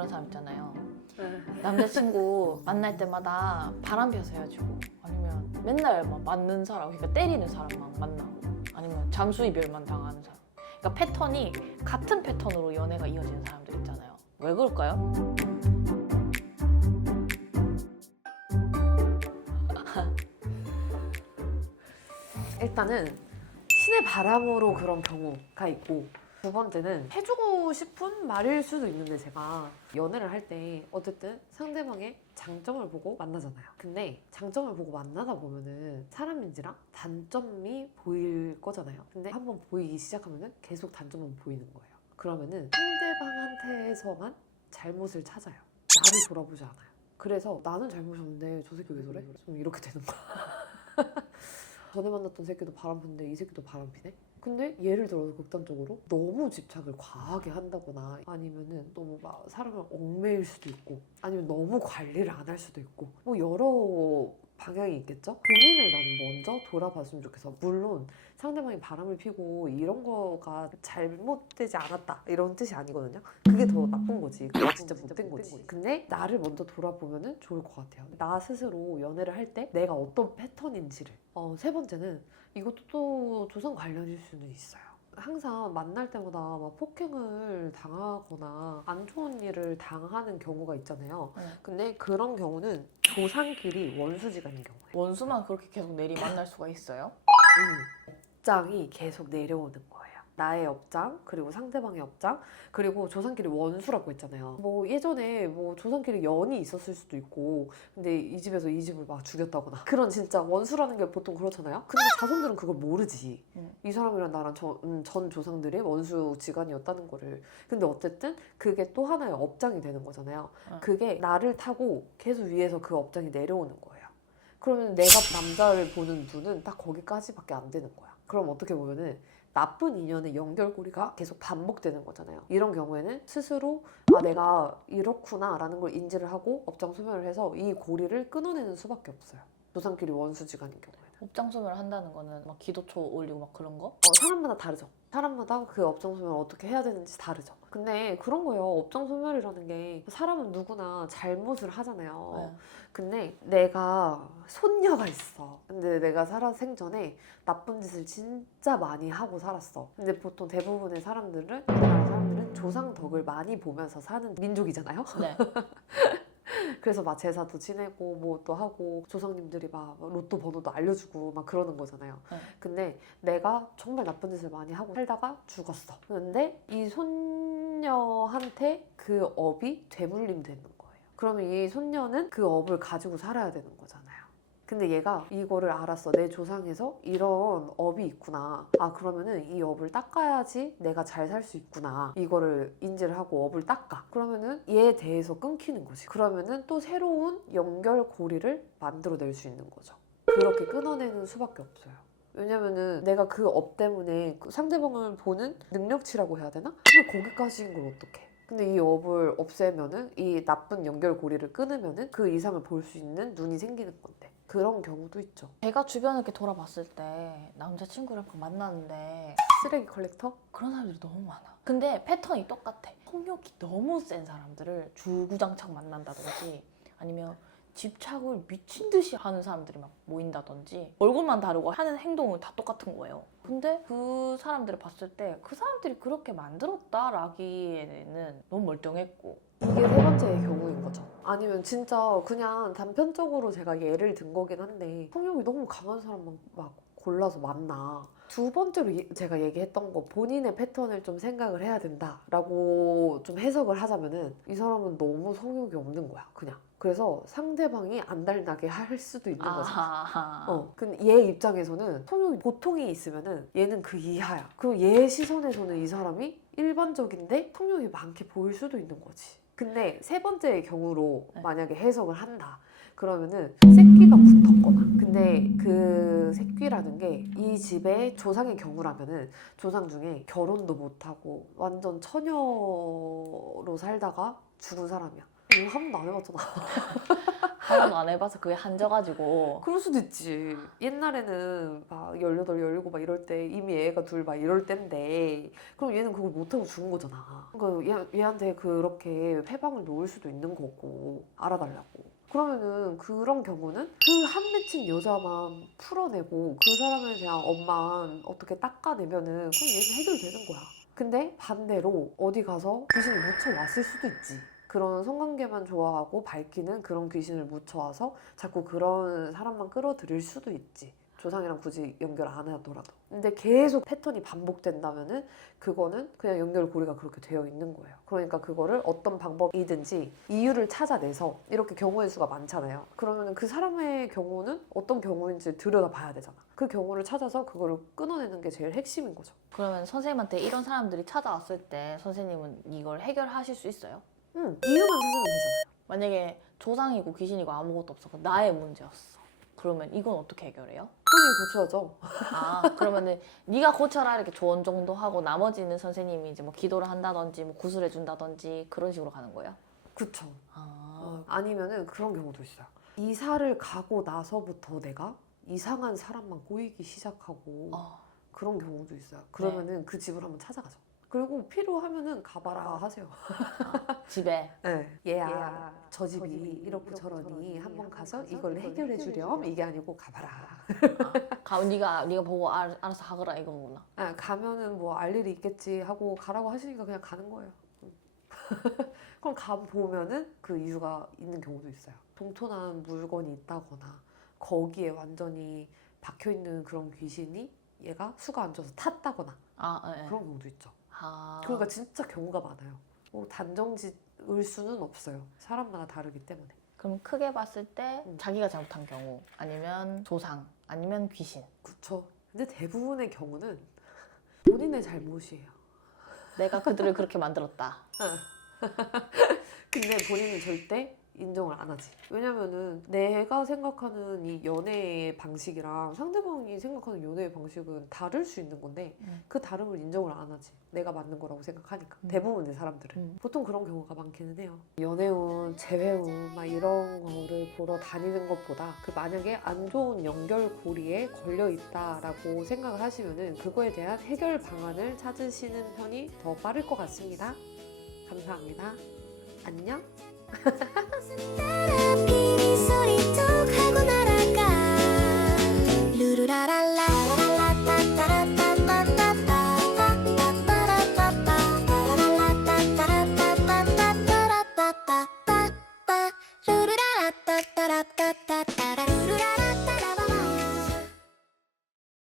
그런 사람 있잖아요. 네. 남자친구 만날 때마다 바람 펴서 헤어지고, 아니면 맨날 막 맞는 사람, 그러니까 때리는 사람만 만나고, 아니면 잠수 이별만 당하는 사람. 그러니까 패턴이 같은 패턴으로 연애가 이어지는 사람들 있잖아요. 왜 그럴까요? 일단은 신의 바람으로 그런 경우가 있고, 두 번째는 해주고 싶은 말일 수도 있는데, 제가 연애를 할 때 어쨌든 상대방의 장점을 보고 만나잖아요. 근데 장점을 보고 만나다 보면은 사람인지라 단점이 보일 거잖아요. 근데 한번 보이기 시작하면은 계속 단점만 보이는 거예요. 그러면은 상대방한테서만 잘못을 찾아요. 나를 돌아보지 않아요. 그래서 나는 잘못이었는데 저 새끼 왜 저래? 좀 이렇게 되는 거야. 전에 만났던 새끼도 바람피는데 이 새끼도 바람피네? 근데 예를 들어서 극단적으로 너무 집착을 과하게 한다거나, 아니면은 너무 막 사람을 얽매일 수도 있고, 아니면 너무 관리를 안 할 수도 있고, 뭐 여러 방향이 있겠죠? 본인을 나는 먼저 돌아봤으면 좋겠어. 물론 상대방이 바람을 피고 이런 거가 잘못되지 않았다 이런 뜻이 아니거든요. 그게 더 나쁜 거지. 그게 진짜 못된 거지. 근데 나를 먼저 돌아보면은 좋을 것 같아요. 나 스스로 연애를 할 때 내가 어떤 패턴인지를. 세 번째는 이것도 또 조상 관련일 수는 있어요. 항상 만날 때마다 막 폭행을 당하거나 안 좋은 일을 당하는 경우가 있잖아요. 네. 근데 그런 경우는 조상끼리 원수지간인 경우예요. 원수만 그렇게 계속 내리 만날 수가 있어요? 업장이 계속 내려오는 거예요. 나의 업장, 그리고 상대방의 업장, 그리고 조상끼리 원수라고 했잖아요. 뭐 예전에 뭐 조상끼리 연이 있었을 수도 있고, 근데 이 집에서 이 집을 막 죽였다거나, 그런 진짜 원수라는 게 보통 그렇잖아요. 근데 자손들은 그걸 모르지. 이 사람이랑 나랑 전 조상들이 원수 지간이었다는 거를. 근데 어쨌든 그게 또 하나의 업장이 되는 거잖아요. 그게 나를 타고 계속 위에서 그 업장이 내려오는 거예요. 그러면 내가 남자를 보는 눈은 딱 거기까지밖에 안 되는 거야. 그럼 어떻게 보면은 나쁜 인연의 연결고리가 계속 반복되는 거잖아요. 이런 경우에는 스스로 내가 이렇구나 라는 걸 인지를 하고 업장 소멸을 해서 이 고리를 끊어내는 수밖에 없어요. 조상끼리 원수지간인 경우에는. 업장 소멸을 한다는 거는 막 기도초 올리고 막 그런 거? 사람마다 다르죠. 사람마다 그 업장 소멸을 어떻게 해야 되는지 다르죠. 근데 그런 거예요. 업장 소멸이라는 게 사람은 누구나 잘못을 하잖아요. 네. 근데 내가 손녀가 있어. 근데 내가 살아 생전에 나쁜 짓을 진짜 많이 하고 살았어. 근데 보통 대부분의 사람들은, 우리나라 사람들은 조상 덕을 많이 보면서 사는 민족이잖아요. 네. 그래서 막 제사도 지내고 뭐 또 하고 조상님들이 막 로또 번호도 알려주고 막 그러는 거잖아요. 네. 근데 내가 정말 나쁜 짓을 많이 하고 살다가 죽었어. 근데 이 손녀한테 그 업이 되물림 되는 거예요. 그러면 이 손녀는 그 업을 가지고 살아야 되는 거잖아요. 근데 얘가 이거를 알았어. 내 조상에서 이런 업이 있구나. 그러면은 이 업을 닦아야지 내가 잘 살 수 있구나. 이거를 인지를 하고 업을 닦아. 그러면은 얘에 대해서 끊기는 거지. 그러면은 또 새로운 연결고리를 만들어낼 수 있는 거죠. 그렇게 끊어내는 수밖에 없어요. 왜냐면은 내가 그 업 때문에 그 상대방을 보는 능력치라고 해야 되나? 그게 거기까지인 걸 어떡해. 근데 이 업을 없애면은, 이 나쁜 연결고리를 끊으면은 그 이상을 볼 수 있는 눈이 생기는 건데. 그런 경우도 있죠. 제가 주변을 이렇게 돌아봤을 때 남자친구랑 만났는데 쓰레기 컬렉터? 그런 사람들이 너무 많아. 근데 패턴이 똑같아. 폭력이 너무 센 사람들을 주구장창 만난다든지, 아니면 집착을 미친 듯이 하는 사람들이 막 모인다든지, 얼굴만 다르고 하는 행동은 다 똑같은 거예요. 근데 그 사람들을 봤을 때 그 사람들이 그렇게 만들었다라기에는 너무 멀쩡했고. 이게 세 번째의 경우인 거죠. 아니면 진짜 그냥 단편적으로 제가 예를 든 거긴 한데, 폭력이 너무 강한 사람만 막 골라서 만나. 두 번째로 제가 얘기했던 거, 본인의 패턴을 좀 생각을 해야 된다라고 좀 해석을 하자면은, 이 사람은 너무 성욕이 없는 거야, 그냥. 그래서 상대방이 안달나게 할 수도 있는 거죠. 근데 얘 입장에서는 성욕이 보통이 있으면은 얘는 그 이하야. 그리고 얘 시선에서는 이 사람이 일반적인데 성욕이 많게 보일 수도 있는 거지. 근데 세 번째의 경우로 만약에 해석을 한다. 그러면은 새끼가 붙었거나, 근데 그 새끼라는 게 이 집의 조상의 경우라면은 조상 중에 결혼도 못하고 완전 처녀로 살다가 죽은 사람이야. 이거 한 번도 안 해봤잖아. 촬영 안 해봐서 그게 한져가지고. 그럴 수도 있지. 옛날에는 막 18, 19 막 이럴 때 이미 애가 둘 막 이럴 때인데 그럼 얘는 그걸 못하고 죽은 거잖아. 그러니까 얘한테 그렇게 패방을 놓을 수도 있는 거고 알아달라고. 그러면은 그런 경우는 그 한 맺힌 여자만 풀어내고 그 사람에 대한 엄만 어떻게 닦아내면은 그럼 얘는 해결되는 거야. 근데 반대로 어디 가서 귀신을 묻혀왔을 수도 있지. 그런 성관계만 좋아하고 밝히는 그런 귀신을 묻혀와서 자꾸 그런 사람만 끌어들일 수도 있지. 조상이랑 굳이 연결 안 하더라도. 근데 계속 패턴이 반복된다면은 그거는 그냥 연결고리가 그렇게 되어 있는 거예요. 그러니까 그거를 어떤 방법이든지 이유를 찾아내서 이렇게 경우의 수가 많잖아요. 그러면은 그 사람의 경우는 어떤 경우인지 들여다봐야 되잖아. 그 경우를 찾아서 그거를 끊어내는 게 제일 핵심인 거죠. 그러면 선생님한테 이런 사람들이 찾아왔을 때 선생님은 이걸 해결하실 수 있어요? 이유만 찾으면 되잖아요. 만약에 조상이고 귀신이고 아무것도 없어. 나의 문제였어. 그러면 이건 어떻게 해결해요? 본인이 고쳐야죠. 아, 그러면은 네가 고쳐라 이렇게 조언 정도 하고 나머지는 선생님이 이제 뭐 기도를 한다든지 뭐 구슬해 준다든지 그런 식으로 가는 거예요? 그쵸. 아, 아니면은 그런 경우도 있어요. 이사를 가고 나서부터 내가 이상한 사람만 꼬이기 시작하고 그런 경우도 있어요. 그러면은 그 집을 한번 찾아가죠. 그리고 필요하면은 가봐라 하세요. 집에. 네. 얘야, 저 집이 이렇고 저러니 한번 가서 이걸 해결해 주렴. 이게 아니고 가봐라. 네가 보고 알아서 하거라 이거구나. 가면은 뭐 알 일이 있겠지 하고 가라고 하시니까 그냥 가는 거예요. 그럼 가 보면은 그 이유가 있는 경우도 있어요. 동토난 물건이 있다거나 거기에 완전히 박혀 있는 그런 귀신이 얘가 수가 안 좋아서 탔다거나 예. 그런 경우도 있죠. 아, 그러니까 진짜 경우가 많아요. 뭐 단정 지을 수는 없어요. 사람마다 다르기 때문에. 그럼 크게 봤을 때 자기가 잘못한 경우 아니면 조상 아니면 귀신. 그쵸. 근데 대부분의 경우는 본인의 잘못이에요. 내가 그들을 그렇게 만들었다. 근데 본인은 절대 인정을 안 하지. 왜냐면은 내가 생각하는 이 연애의 방식이랑 상대방이 생각하는 연애의 방식은 다를 수 있는 건데 그 다름을 인정을 안 하지. 내가 맞는 거라고 생각하니까. 대부분의 사람들은. 보통 그런 경우가 많기는 해요. 연애운, 재회운 막 이런 거를 보러 다니는 것보다 그 만약에 안 좋은 연결고리에 걸려 있다라고 생각을 하시면은 그거에 대한 해결 방안을 찾으시는 편이 더 빠를 것 같습니다. 감사합니다. 안녕. 소리